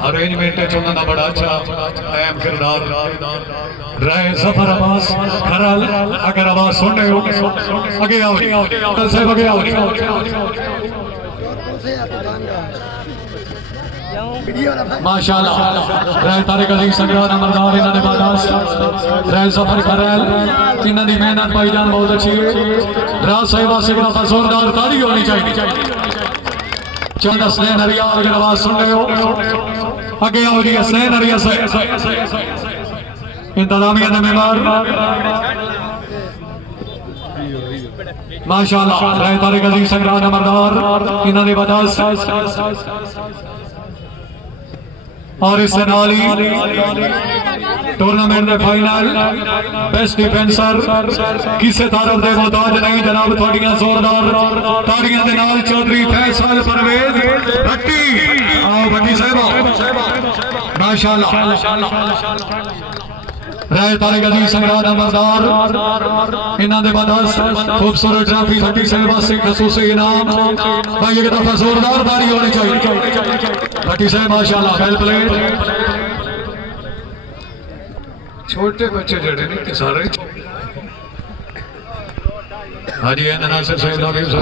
Arrangement चुनने का बड़ा अच्छा अहम किरदार रहे सफर अब्बास खरल। अगर आवाज सुन रहे हो आगे आओ साहब, आगे आओ। माशाल्लाह रहे तारिक अली संगरान अमरदार इन्होंने बादास रहे सफर खरल इन्होंने मेहनत भाईजान बहुत अच्छी है। राज साहिबा सिगरा पर जोरदार ताली होनी चाहिए। चंद असलैन हरिया अगर आवाज सुन रहे हो आगे आओ जी। असलैन हरिया से इंतजामिया ने मेहमान माशाल्लाह रहे तारिक अली संगरान अमरदार इन्होंने बादास और इस टूर्नामेंट में फाइनल बेस्ट डिफेंसर किसे तारफ दे मोहताज नहीं जनाब थोड़ियां जोरदार ताड़ियां दे नाल चौधरी फैसल परवेज भट्टी। आओ भट्टी साहब माशाल्लाह राय तारिक अली संगरान अमरदार इन्हों के बाद खूबसूरत ट्रॉफी भट्टी साहब से खसूसी इनाम भाई एक दफा जोरदार ताली होनी चाहिए। भट्टी साहब माशाल्लाह वेल प्लेड। छोटे बच्चे जड़े नहीं सारे हाँ जी नासिर साहब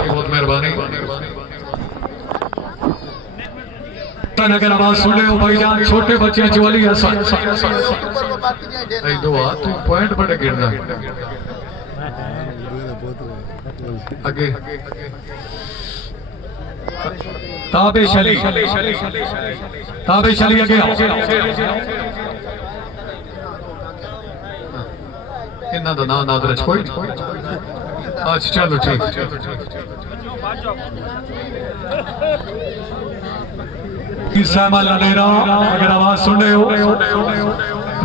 बहुत मेहरबानी। अगर आवाज सुन रहे हो भाईजान छोटे बच्चे चोली दो हाथ पॉइंट बड़े गिरना आगे ताबे शली आगे इन्ना तो ना नादरज कोई अच्छा चलो ठीक। अगर आवाज सुन रहे हो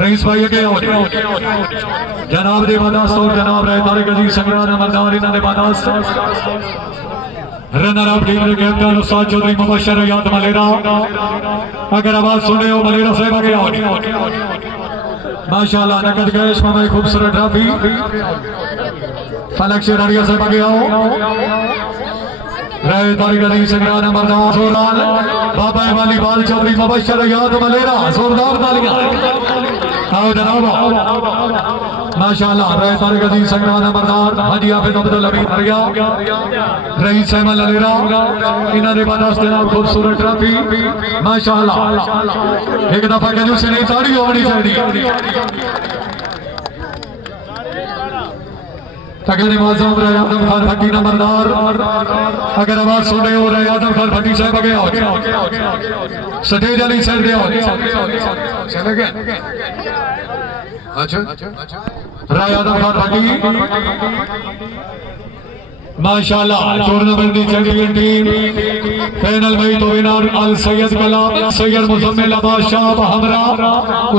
रईस भाई अगे जनाब दे बादास और जनाब रहे तारिक अली संगरान अमरदार इन्होंने बादास रनर अप टीम के कैप्टन उस्ताद चौधरी मुबशर याद मलेरा। अगर आवाज सुन रहे हो मलेरा साहब आगे आओ माशाल्लाह नकद कैश में खूबसूरत ट्रॉफी फलक शेर हरिया साहब आगे आओ रहे तारिक अली संगरान अमरदार बाबा वाली बाल चौधरी मुबशर याद मलेरा जोरदार तालियां। आओ जनाब माशाल्लाह रहे तारिक अली संगरान अमरदार हाजी हाफिज अब्दुल हमीद हरिया रईस अहमद ललेरा इन्होंने बादास जनाब खूबसूरत ट्रॉफी माशाल्लाह एक दफा कहूं से नहीं ताड़ी होनी चाहिए। तगड़े माजूम रहे आजम खान भट्टी नंबरदार अगर आवाज सुन रहे हो रहे आजम खान भट्टी साहब आगे आओ सटेज अली साहब चले गए अच्छा रहे आजम खान भट्टी माशाल्लाह टूर्नामेंट की चैंपियन टीम फाइनल में तो विनर अल सैयद कलाम सैयद मुजम्मिल अब्बास शाह हमरा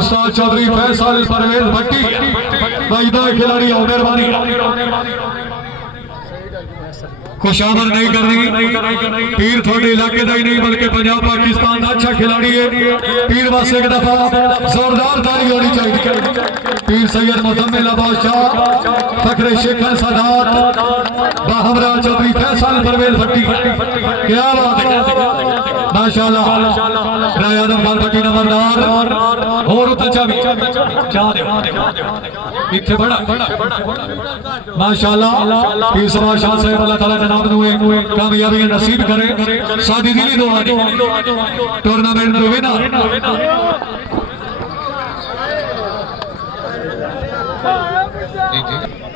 उस्ताद चौधरी फैसल परवेज भट्टी भाई दो खिलाड़ी हो मेहरबानी खुशामद नहीं करनी। पीर थोड़े इलाके का ही नहीं बल्कि पंजाब पाकिस्तान का अच्छा खिलाड़ी है। पीर बस एक दफा जोरदार ताली होनी चाहिए। पीर सैयद मुजम्मिल अब्बास शाह फखरे शेखर सादात बाहमरा चौधरी फैसल परवेज भट्टी क्या बात है माशाल्लाह राय आदम खान भट्टी नंबरदार और अच्छा भी इतने बड़ा माशाल्लाह पीर सवार शाह साहब अल्लाह ताला जनाब नूं कामयाबी नसीब करे। साडी दिली दुआ टूर्नामेंट दे विनर जी